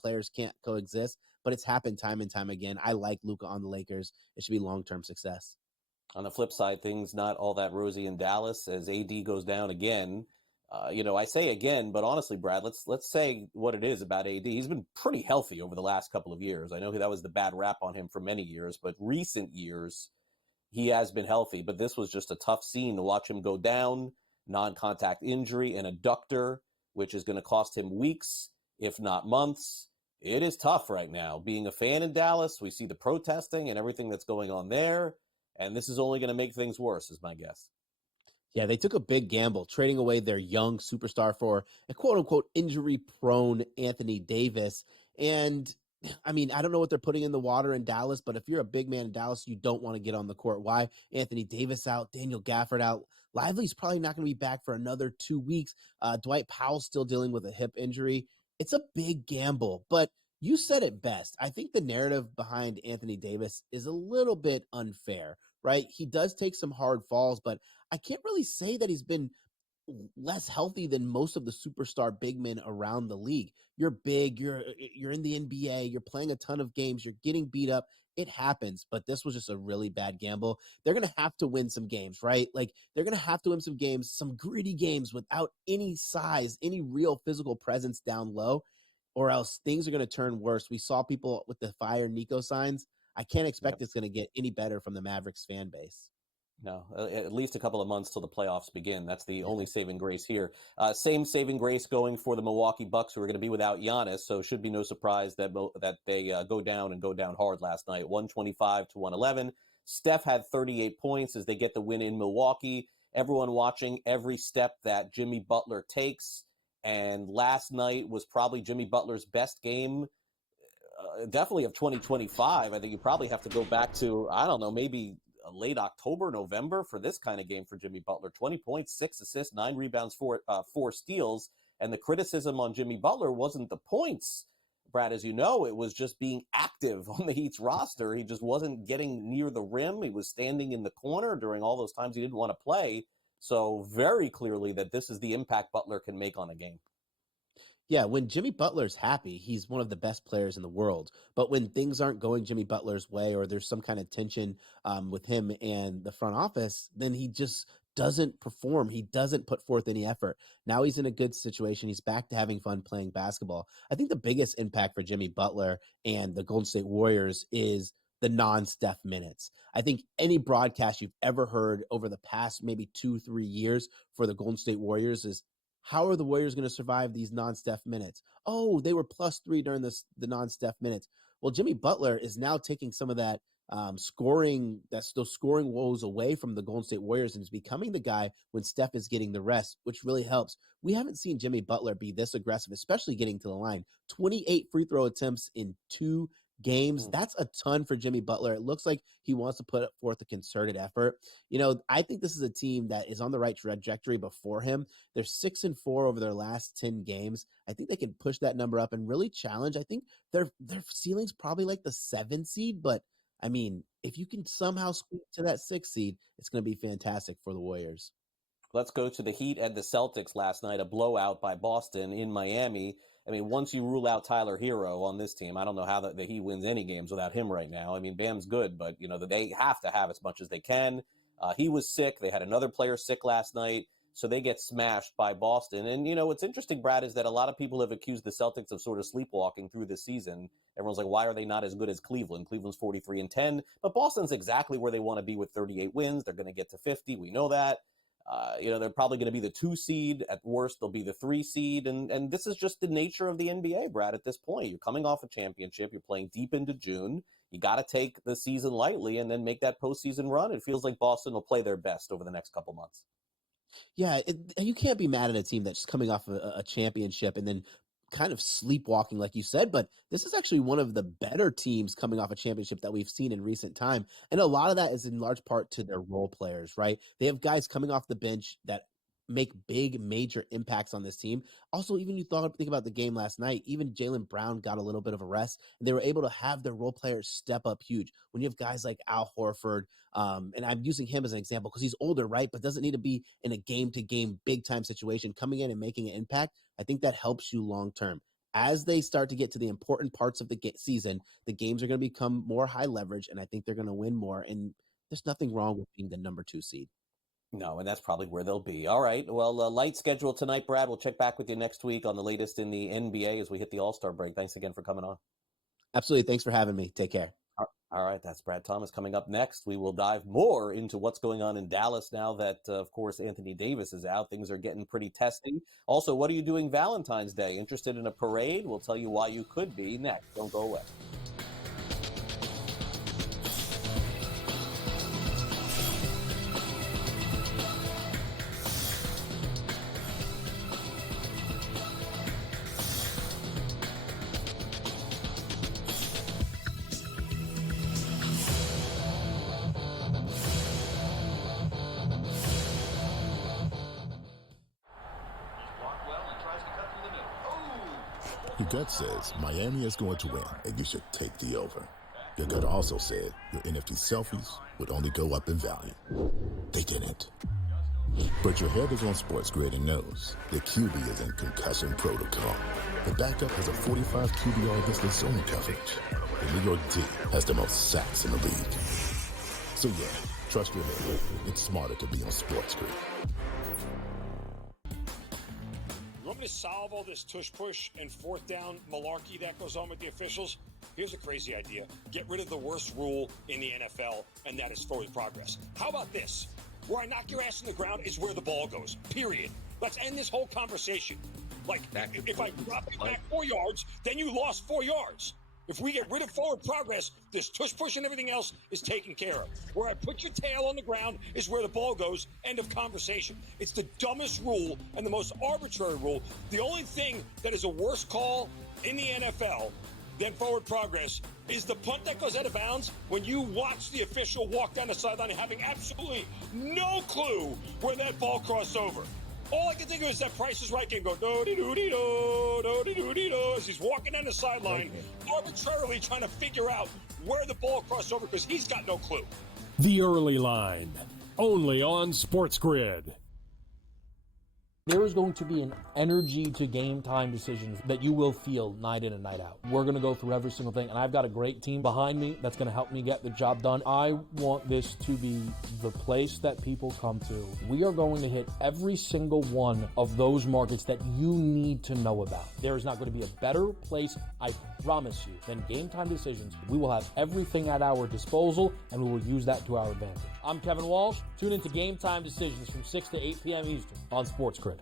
players can't coexist, but it's happened time and time again. I like Luka on the Lakers. It should be long-term success. On the flip side, things not all that rosy in Dallas as AD goes down again. I say again, but honestly, Brad, let's say what it is about AD. He's been pretty healthy over the last couple of years. I know that was the bad rap on him for many years, but recent years, he has been healthy. But this was just a tough scene to watch him go down, non-contact injury, and adductor, which is going to cost him weeks, if not months. It is tough right now. Being a fan in Dallas, we see the protesting and everything that's going on there, and this is only going to make things worse, is my guess. Yeah, they took a big gamble, trading away their young superstar for a quote-unquote injury-prone Anthony Davis. And, I mean, I don't know what they're putting in the water in Dallas, but if you're a big man in Dallas, you don't want to get on the court. Why? Anthony Davis out, Daniel Gafford out. Lively's probably not going to be back for another 2 weeks. Dwight Powell's still dealing with a hip injury. It's a big gamble, but You said it best. I think the narrative behind Anthony Davis is a little bit unfair, right? He does take some hard falls, but I can't really say that he's been less healthy than most of the superstar big men around the league. You're big, you're in the NBA, you're playing a ton of games, you're getting beat up. It happens, but this was just a really bad gamble. They're going to have to win some games, right? Like they're going to have to win some games, some gritty games without any size, any real physical presence down low, or else things are going to turn worse. We saw people with the fire Nico signs. I can't expect it's going to get any better from the Mavericks fan base. No, at least a couple of months till the playoffs begin. That's the only saving grace here. Same saving grace going for the Milwaukee Bucks, who are going to be without Giannis, so it should be no surprise that they go down hard last night, 125 to 111. Steph had 38 points as they get the win in Milwaukee. Everyone watching every step that Jimmy Butler takes, and last night was probably Jimmy Butler's best game, definitely of 2025. I think you probably have to go back to, I don't know, maybe late October, November for this kind of game for Jimmy Butler. 20 points, 6 assists, 9 rebounds, 4 steals. And the criticism on Jimmy Butler wasn't the points, Brad, as you know, it was just being active on the Heat's roster. He just wasn't getting near the rim. He was standing in the corner during all those times he didn't want to play. So very clearly that this is the impact Butler can make on a game. Yeah, when Jimmy Butler's happy, he's one of the best players in the world. But when things aren't going Jimmy Butler's way, or there's some kind of tension with him and the front office, then he just doesn't perform. He doesn't put forth any effort. Now he's in a good situation. He's back to having fun playing basketball. I think the biggest impact for Jimmy Butler and the Golden State Warriors is the non-Steph minutes. I think any broadcast you've ever heard over the past maybe 2-3 years for the Golden State Warriors is, how are the Warriors going to survive these non-Steph minutes? Oh, they were +3 during the non-Steph minutes. Well, Jimmy Butler is now taking some of that those scoring woes away from the Golden State Warriors and is becoming the guy when Steph is getting the rest, which really helps. We haven't seen Jimmy Butler be this aggressive, especially getting to the line. 28 free throw attempts in 2 games. That's a ton for Jimmy Butler. It looks like he wants to put forth a concerted effort. You know, I think this is a team that is on the right trajectory before him. They're 6-4 over their last 10 games. I think they can push that number up and really challenge. I think their ceiling's probably like the 7 seed, but I mean, if you can somehow squeak to that 6 seed, it's going to be fantastic for the Warriors. Let's go to the Heat and the Celtics last night, a blowout by Boston in Miami. I mean, once you rule out Tyler Hero on this team, I don't know how the Heat wins any games without him right now. I mean, Bam's good, but, you know, they have to have as much as they can. He was sick. They had another player sick last night, so they get smashed by Boston. And, you know, what's interesting, Brad, is that a lot of people have accused the Celtics of sort of sleepwalking through this season. Everyone's like, why are they not as good as Cleveland? Cleveland's 43-10, but Boston's exactly where they want to be with 38 wins. They're going to get to 50. We know that. You know, they're probably going to be the 2 seed. At worst, they'll be the 3 seed. And this is just the nature of the NBA, Brad, at this point. You're coming off a championship. You're playing deep into June. You got to take the season lightly and then make that postseason run. It feels like Boston will play their best over the next couple months. Yeah, you can't be mad at a team that's coming off a championship and then kind of sleepwalking, like you said, but this is actually one of the better teams coming off a championship that we've seen in recent time. And a lot of that is in large part to their role players, right? They have guys coming off the bench that make big, major impacts on this team. Also, even think about the game last night, even Jaylen Brown got a little bit of a rest, and they were able to have their role players step up huge. When you have guys like Al Horford, and I'm using him as an example because he's older, right? But doesn't need to be in a game-to-game, big-time situation, coming in and making an impact, I think that helps you long-term. As they start to get to the important parts of the season, the games are going to become more high leverage, and I think they're going to win more, and there's nothing wrong with being the number 2 seed. No, and that's probably where they'll be. All right. Well, light schedule tonight, Brad. We'll check back with you next week on the latest in the NBA as we hit the All-Star break. Thanks again for coming on. Absolutely. Thanks for having me. Take care. All right. That's Brad Thomas. Coming up next, we will dive more into what's going on in Dallas now that, of course, Anthony Davis is out. Things are getting pretty testy. Also, what are you doing Valentine's Day? Interested in a parade? We'll tell you why you could be next. Don't go away. Your gut says Miami is going to win, and you should take the over. Your gut also said your NFT selfies would only go up in value. They didn't. But your head is on SportsGrid and knows the QB is in concussion protocol. The backup has a 45 QBR against the zone coverage. The New York D has the most sacks in the league. So yeah, trust your head. It's smarter to be on SportsGrid. You want me to solve all this tush-push and fourth down malarkey that goes on with the officials? Here's a crazy idea. Get rid of the worst rule in the NFL, and that is forward progress. How about this? Where I knock your ass in the ground is where the ball goes, period. Let's end this whole conversation. Like, if I drop it back 4 yards, then you lost 4 yards. If we get rid of forward progress, this tush-push and everything else is taken care of. Where I put your tail on the ground is where the ball goes, end of conversation. It's the dumbest rule and the most arbitrary rule. The only thing that is a worse call in the NFL than forward progress is the punt that goes out of bounds when you watch the official walk down the sideline having absolutely no clue where that ball crossed over. All I can think of is that Price is Right and go do-de-do-de-do, do-de-do-de-do, as he's walking down the sideline, arbitrarily trying to figure out where the ball crossed over because he's got no clue. The Early Line, only on SportsGrid. There is going to be an energy to game time decisions that you will feel night in and night out. We're going to go through every single thing, and I've got a great team behind me that's going to help me get the job done. I want this to be the place that people come to. We are going to hit every single one of those markets that you need to know about. There is not going to be a better place, I promise you, than Game Time Decisions. We will have everything at our disposal, and we will use that to our advantage. I'm Kevin Walsh. Tune into Game Time Decisions from 6 to 8 p.m. Eastern on SportsGrid.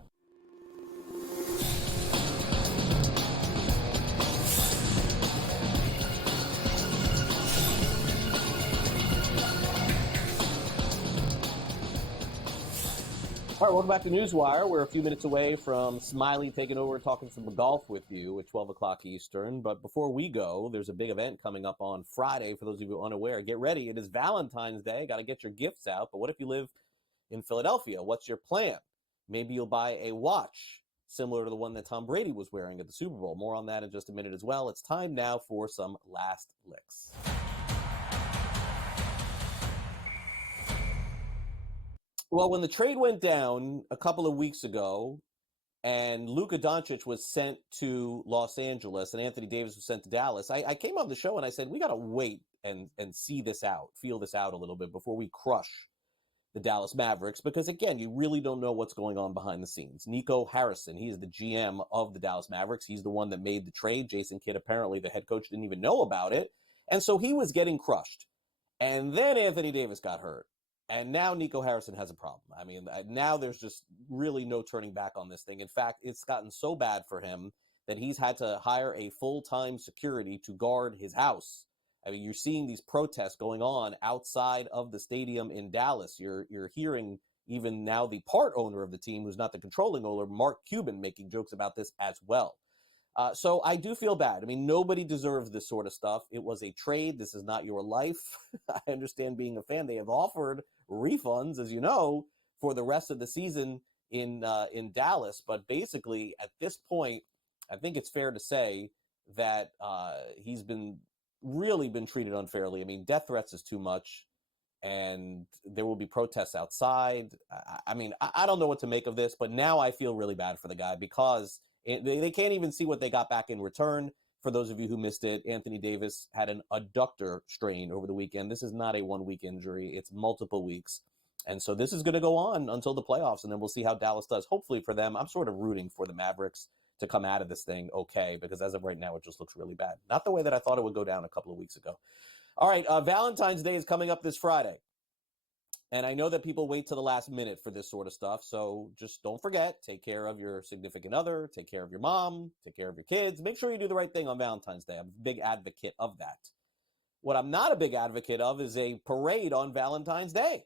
All right, welcome back to NewsWire. We're a few minutes away from Smiley taking over and talking some golf with you at 12 o'clock Eastern. But before we go, there's a big event coming up on Friday. For those of you unaware, get ready. It is Valentine's Day. Got to get your gifts out. But what if you live in Philadelphia? What's your plan? Maybe you'll buy a watch similar to the one that Tom Brady was wearing at the Super Bowl. More on that in just a minute as well. It's time now for some last licks. Well, when the trade went down a couple of weeks ago and Luka Doncic was sent to Los Angeles and Anthony Davis was sent to Dallas, I came on the show and I said, we got to wait and see this out, feel this out a little bit before we crush the Dallas Mavericks, because, again, you really don't know what's going on behind the scenes. Nico Harrison, he is the GM of the Dallas Mavericks. He's the one that made the trade. Jason Kidd, apparently the head coach, didn't even know about it. And so he was getting crushed. And then Anthony Davis got hurt. And now Nico Harrison has a problem. I mean, now there's just really no turning back on this thing. In fact, it's gotten so bad for him that he's had to hire a full-time security to guard his house. I mean, you're seeing these protests going on outside of the stadium in Dallas. You're hearing even now the part owner of the team, who's not the controlling owner, Mark Cuban, making jokes about this as well. So I do feel bad. I mean, nobody deserves this sort of stuff. It was a trade. This is not your life. I understand being a fan. They have offered refunds, as you know, for the rest of the season in Dallas. But basically, at this point, I think it's fair to say that he's really been treated unfairly. I mean, death threats is too much, and there will be protests outside. I mean, I don't know what to make of this, but now I feel really bad for the guy because they can't even see what they got back in return. For those of you who missed it, Anthony Davis had an adductor strain over the weekend. This is not a one-week injury. It's multiple weeks. And so this is going to go on until the playoffs, and then we'll see how Dallas does. Hopefully for them, I'm sort of rooting for the Mavericks to come out of this thing okay, because as of right now, it just looks really bad. Not the way that I thought it would go down a couple of weeks ago. All right, Valentine's Day is coming up this Friday. And I know that people wait to the last minute for this sort of stuff, so just don't forget, take care of your significant other, take care of your mom, take care of your kids. Make sure you do the right thing on Valentine's Day. I'm a big advocate of that. What I'm not a big advocate of is a parade on Valentine's Day.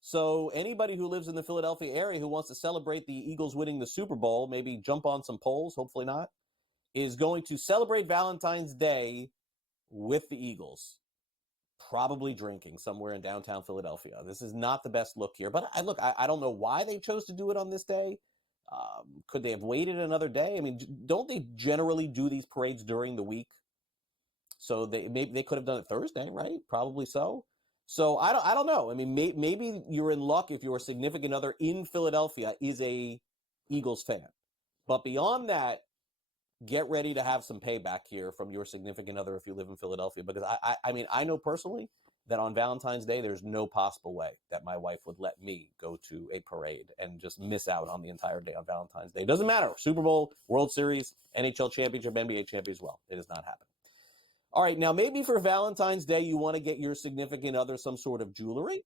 So anybody who lives in the Philadelphia area who wants to celebrate the Eagles winning the Super Bowl, maybe jump on some poles, hopefully not, is going to celebrate Valentine's Day with the Eagles. Probably drinking somewhere in downtown Philadelphia. This is not the best look here. But I don't know why they chose to do it on this day. Could they have waited another day? I mean, don't they generally do these parades during the week? So they could have done it Thursday, right? Probably so. So I don't know. I mean, maybe you're in luck if your significant other in Philadelphia is a Eagles fan. But beyond that, get ready to have some payback here from your significant other if you live in Philadelphia. Because I mean, I know personally that on Valentine's Day, there's no possible way that my wife would let me go to a parade and just miss out on the entire day on Valentine's Day. It doesn't matter. Super Bowl, World Series, NHL championship, NBA championship as well. It does not happen. All right, now maybe for Valentine's Day, you want to get your significant other some sort of jewelry.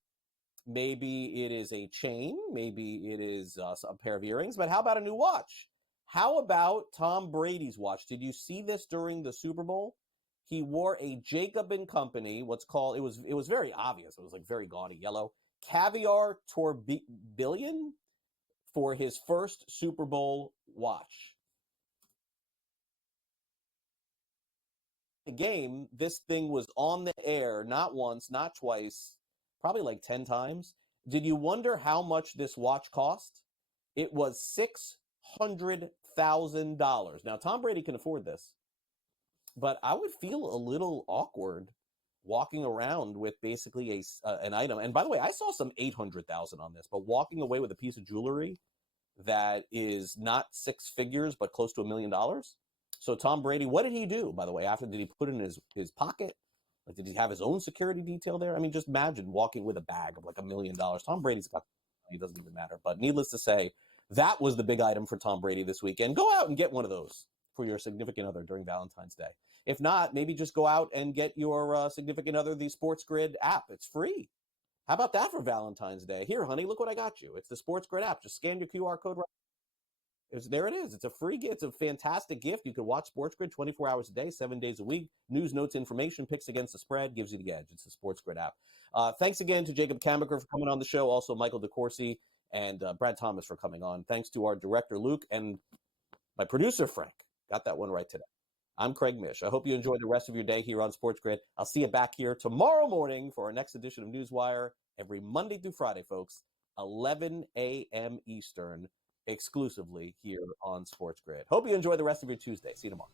Maybe it is a chain. Maybe it is a pair of earrings. But how about a new watch? How about Tom Brady's watch? Did you see this during the Super Bowl? He wore a Jacob & Company, it was very obvious. It was like very gaudy yellow. Caviar Tourbillon for his first Super Bowl watch. The game, this thing was on the air not once, not twice, probably like 10 times. Did you wonder how much this watch cost? It was $600,000. Now, Tom Brady can afford this, but I would feel a little awkward walking around with basically an item. And by the way, I saw some $800,000 on this, but walking away with a piece of jewelry that is not six figures, but close to $1 million. So Tom Brady, what did he do, by the way? Did he put it in his pocket? Like, did he have his own security detail there? I mean, just imagine walking with a bag of like $1 million. Tom Brady's got, it doesn't even matter. But needless to say, that was the big item for Tom Brady this weekend. Go out and get one of those for your significant other during Valentine's Day. If not, maybe just go out and get your significant other the SportsGrid app. It's free. How about that for Valentine's Day? Here, honey, look what I got you. It's the SportsGrid app. Just scan your QR code right. There it is. It's a free gift. It's a fantastic gift. You can watch SportsGrid 24 hours a day, 7 days a week. News, notes, information, picks against the spread, gives you the edge. It's the SportsGrid app. Thanks again to Jacob Camenker for coming on the show. Also, Michael DeCourcy and Brad Thomas for coming on. Thanks to our director, Luke, and my producer, Frank. Got that one right today. I'm Craig Mish. I hope you enjoy the rest of your day here on SportsGrid. I'll see you back here tomorrow morning for our next edition of NewsWire every Monday through Friday, folks, 11 a.m. Eastern, exclusively here on SportsGrid. Hope you enjoy the rest of your Tuesday. See you tomorrow.